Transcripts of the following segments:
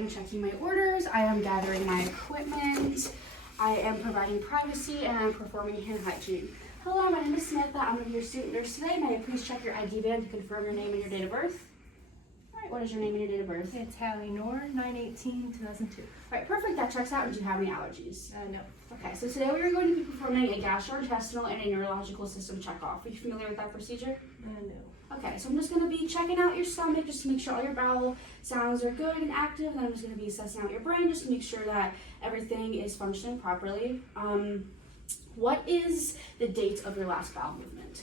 am checking my orders, I am gathering my equipment, I am providing privacy, and I'm performing hand hygiene. Hello, my name is Samantha. I'm going to be your student nurse today. May I please check your ID band to confirm your name and your date of birth? All right, what is your name and your date of birth? It's Neuro, 9/18/2002. All right, perfect. That checks out. And do you have any allergies? No. Okay, so today we are going to be performing a gastrointestinal and a neurological system checkoff. Are you familiar with that procedure? No. Okay, so I'm just going to be checking out your stomach just to make sure all your bowel sounds are good and active. And I'm just going to be assessing out your brain just to make sure that everything is functioning properly. What is the date of your last bowel movement?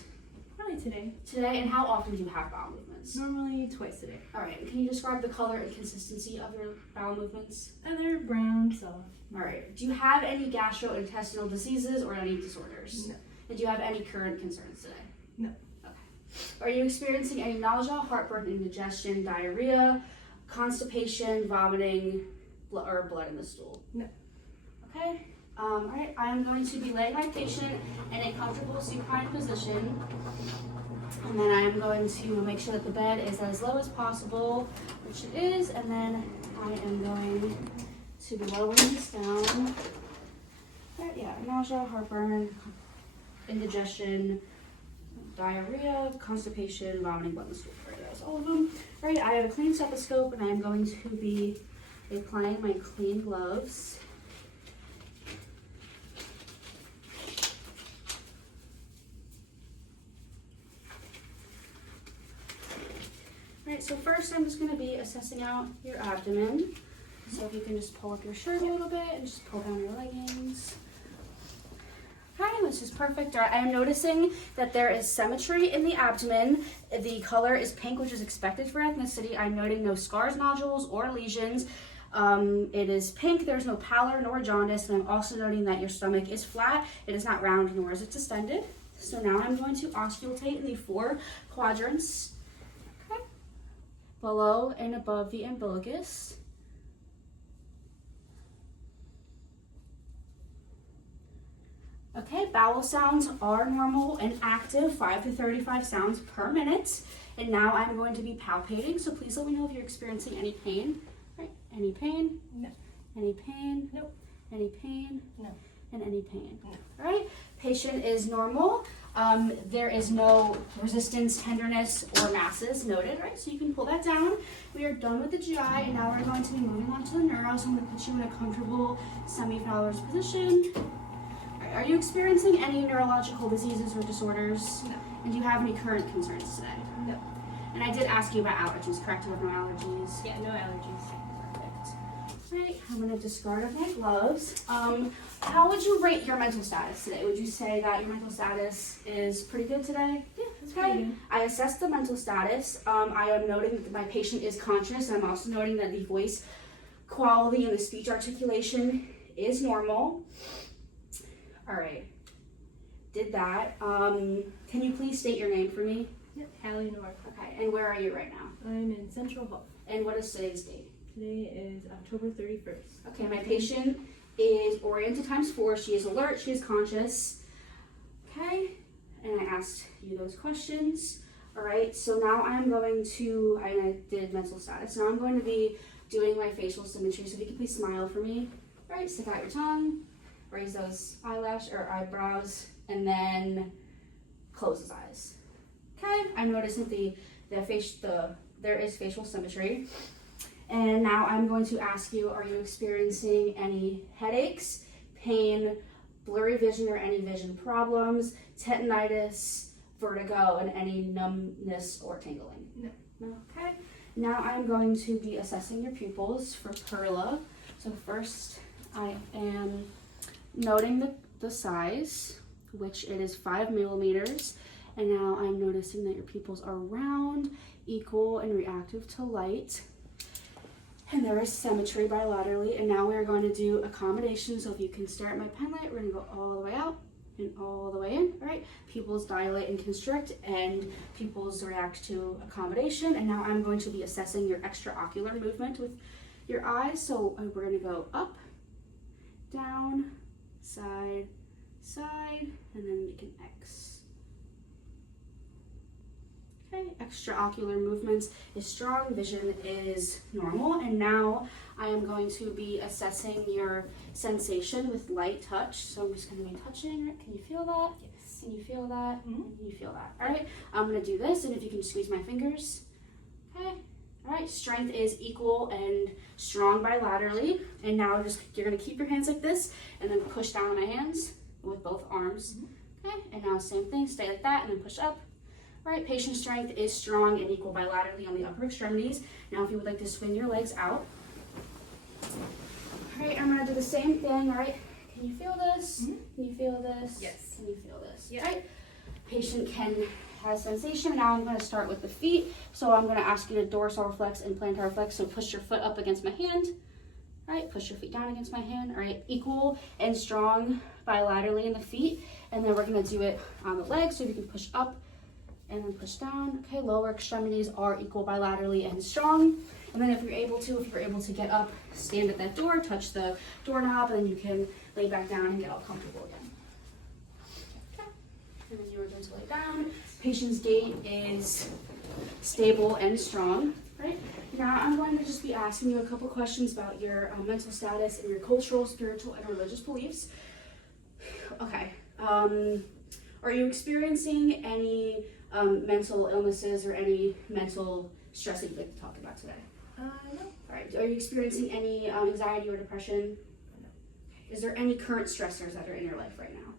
Probably today. Today, and how often do you have bowel movements? Normally twice a day. All right, can you describe the color and consistency of your bowel movements? They're brown, soft. All right, do you have any gastrointestinal diseases or any disorders? No. And do you have any current concerns today? No. Okay. Are you experiencing any nausea, heartburn, indigestion, diarrhea, constipation, vomiting, or blood in the stool? No. Okay. All right, I am going to be laying my patient in a comfortable supine position. And then I am going to make sure that the bed is as low as possible, which it is, and then I am going to be lowering this down. Right, yeah, nausea, heartburn, indigestion, diarrhea, constipation, vomiting, blood in the stool. Right, that's all of them. Right, I have a clean stethoscope, and I am going to be applying my clean gloves. Alright, so first I'm just going to be assessing out your abdomen. So if you can just pull up your shirt a little bit and just pull down your leggings. Okay, this is perfect. Alright, I am noticing that there is symmetry in the abdomen. The color is pink, which is expected for ethnicity. I'm noting no scars, nodules, or lesions. It is pink, there's no pallor nor jaundice, and I'm also noting that your stomach is flat. It is not round nor is it distended. So now I'm going to auscultate in the 4 quadrants. Below and above the umbilicus. Okay, bowel sounds are normal and active, 5 to 35 sounds per minute. And now I'm going to be palpating, so please let me know if you're experiencing any pain. Right, any pain? No. Any pain? Nope. Any pain? No. And any pain? No. All right, patient is normal. There is no resistance, tenderness, or masses noted, right? So you can pull that down. We are done with the GI, and now we're going to be moving on to the neuro. So I'm going to put you in a comfortable semi-Fowler's position. All right, are you experiencing any neurological diseases or disorders? No. And do you have any current concerns today? No. And I did ask you about allergies, correct? You have no allergies? Yeah, no allergies. Right, I'm going to discard of my gloves. How would you rate your mental status today? Would you say that your mental status is pretty good today? Yeah, that's pretty good. I assessed the mental status. I am noting that my patient is conscious, and I'm also noting that the voice quality and the speech articulation is normal. All right, did that. Can you please state your name for me? Yep, Hallie North. Okay, and where are you right now? I'm in Central Health. And what is today's date? Today is October 31st. Okay, my patient is oriented ×4. She is alert, she is conscious. Okay, and I asked you those questions. All right, so now I'm going to, I did mental status. Now I'm going to be doing my facial symmetry. So if you can please smile for me. All right, stick out your tongue, raise those eyelash or eyebrows, and then close his eyes. Okay, I'm noticing there is facial symmetry. And now I'm going to ask you, are you experiencing any headaches, pain, blurry vision or any vision problems, tetanitis, vertigo, and any numbness or tingling? No. No? Okay. Now I'm going to be assessing your pupils for Perla. So first I am noting the size, which it is 5 millimeters. And now I'm noticing that your pupils are round, equal, and reactive to light. And there is symmetry bilaterally, and now we're going to do accommodation. So if you can start my pen light, we're going to go all the way out and all the way in. All right, pupils dilate and constrict, and pupils react to accommodation. And now I'm going to be assessing your extraocular movement with your eyes. So we're going to go up, down, side, side, and then make an X. Okay, extraocular movements is strong, vision is normal, and now I am going to be assessing your sensation with light touch. So I'm just going to be touching. Can you feel that? Yes. Can you feel that? Mm-hmm. Can you feel that? All right, I'm going to do this, and if you can squeeze my fingers. Okay. All right, strength is equal and strong bilaterally, and now you're going to keep your hands like this, and then push down on my hands with both arms. Mm-hmm. Okay, and now same thing, stay like that, and then push up. All right, patient strength is strong and equal bilaterally on the upper extremities. Now if you would like to swing your legs out. All right, I'm gonna do the same thing, all right? Can you feel this? Mm-hmm. Can you feel this? Yes. Can you feel this? Yeah. All right, patient has sensation. Now I'm gonna start with the feet. So I'm gonna ask you to dorsal flex and plantar flex. So push your foot up against my hand. All right, push your feet down against my hand. All right, equal and strong bilaterally in the feet. And then we're gonna do it on the legs. So if you can push up and then push down. Okay, lower extremities are equal bilaterally and strong. And then if you're able to get up, stand at that door, touch the doorknob, and then you can lay back down and get all comfortable again. Okay. And then you are going to lay down. Patient's gait is stable and strong. Right? Now I'm going to just be asking you a couple questions about your mental status and your cultural, spiritual, and religious beliefs. Okay. Are you experiencing any mental illnesses or any mental stress that you'd like to talk about today? No. All right. Are you experiencing any anxiety or depression? No. Is there any current stressors that are in your life right now?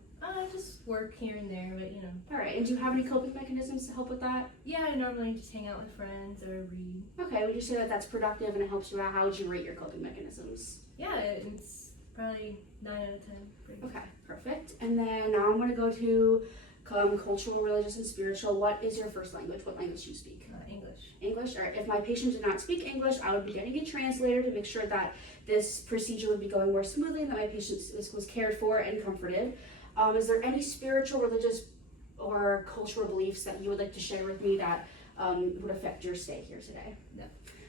Just work here and there, but you know. All right. And do you have any coping mechanisms to help with that? Yeah, I normally just hang out with friends or read. Okay. Would you say that that's productive and it helps you out? How would you rate your coping mechanisms? Yeah, it's probably 9 out of 10. Pretty good. Okay. Perfect. And then now I'm going to go to cultural, religious, and spiritual. What is your first language? What language do you speak? English. English. All right. If my patient did not speak English, I would be getting a translator to make sure that this procedure would be going more smoothly and that my patient was cared for and comforted. Is there any spiritual, religious, or cultural beliefs that you would like to share with me that would affect your stay here today? No.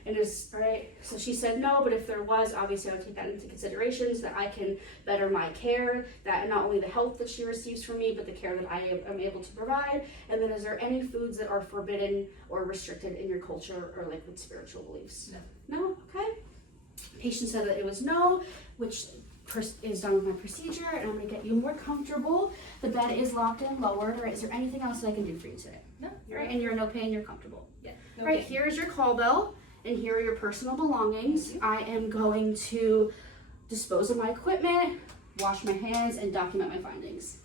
And all right. So she said no, but if there was, obviously I would take that into consideration so that I can better my care, that not only the help that she receives from me, but the care that I am able to provide. And then is there any foods that are forbidden or restricted in your culture or like with spiritual beliefs? No. No? Okay. Patient said that it was no, which is done with my procedure, and I'm going to get you more comfortable. The bed is locked and lowered. All right. Is there anything else that I can do for you today? No. All right. And you're in no pain. You're comfortable. Yeah. All right. Here is your call bell. And here are your personal belongings. I am going to dispose of my equipment, wash my hands, and document my findings.